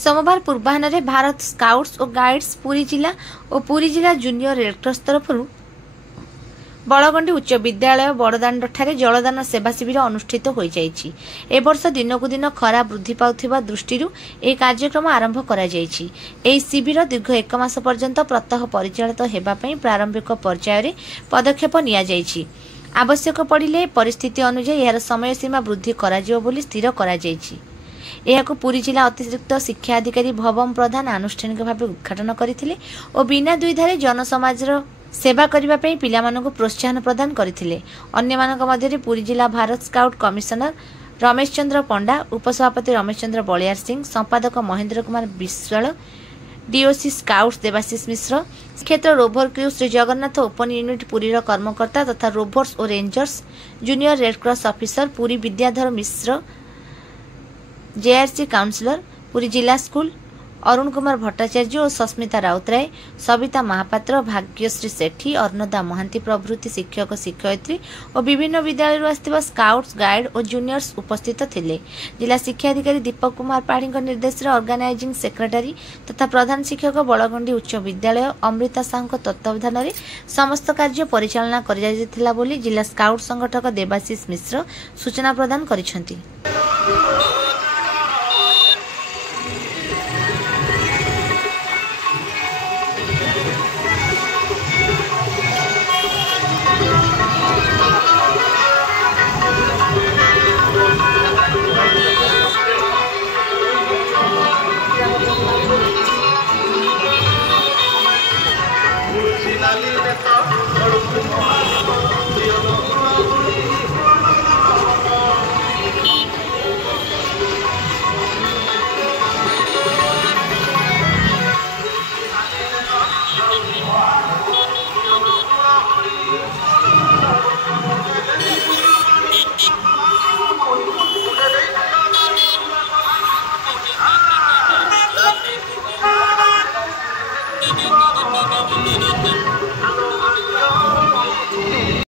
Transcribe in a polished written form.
सोमवार पूर्वाह्न भारत स्काउट्स और गाइड्स पुरी जिला और पुरी जिला जूनियर रेडक्रॉस तरफ बड़गंडी उच्च विद्यालय बड़दाण्ड ठारे जलदान सेवा शिविर अनुष्ठित हो जाइछि। ए वर्ष दिनकु दिन खरा वृद्धि पाउथिबा दृष्टिरु ए कार्यक्रम आरंभ करा जाइछि। एही शिविर दीर्घ 1 मास पर्यंत प्रतः परिचालित हेबा पई प्रारंभिक पर्याय रे पदक्षेप निया जाइछि। आवश्यक पड़िले परिस्थिति अनुसार यार समय सीमा वृद्धि करा जिवो बोली स्थिर करा जाइछि। एहाकु पुरी जिला अतिरिक्त शिक्षा अधिकारी भवम प्रधान आनुष्ठानिक भाव उद्घाटन करथिले और बिना द्विधारे जनसमाजर सेवा करबा पई पिलामानकु प्रोत्साहन प्रदान करथिले। अन्य मानक मध्यरे पुरी जिला भारत स्काउट कमिशनर रमेश चंद्र पंडा, उपसभापति रमेश चंद्र बलियार सिंह, संपादक महेंद्र कुमार विश्वाल, डीओसी स्काउट्स देवाशीष मिश्र, क्षेत्र rover crew Shri Jagannath open unit Puri कर्मकर्ता तथा रोभर्स और rangers junior red cross officer Puri Bidyadhar Mishra, JRC counsellor Puri जिला स्कूल अरुण कुमार भट्टाचार्य और सस्मिता राउतराय, सविता महापात्र, भाग्यश्री सेठी, अर्णदा महांती प्रभृति शिक्षक शिक्षयित्री और विभिन्न विद्यालय आसथिबा स्काउट्स गाइड और जूनियर्स उपस्थित थिले। जिला शिक्षा अधिकारी दीपक कुमार पाढ़ी निर्देश ऑर्गेनाइजिंग सेक्रेटरी तथा प्रधान शिक्षक बड़गंडी उच्च विद्यालय अमृता साहू तत्वावधान में समस्त कार्य परिचालना करा बोली जिला स्काउट संगठक देवाशीष मिश्र सूचना प्रदान करिसेंति।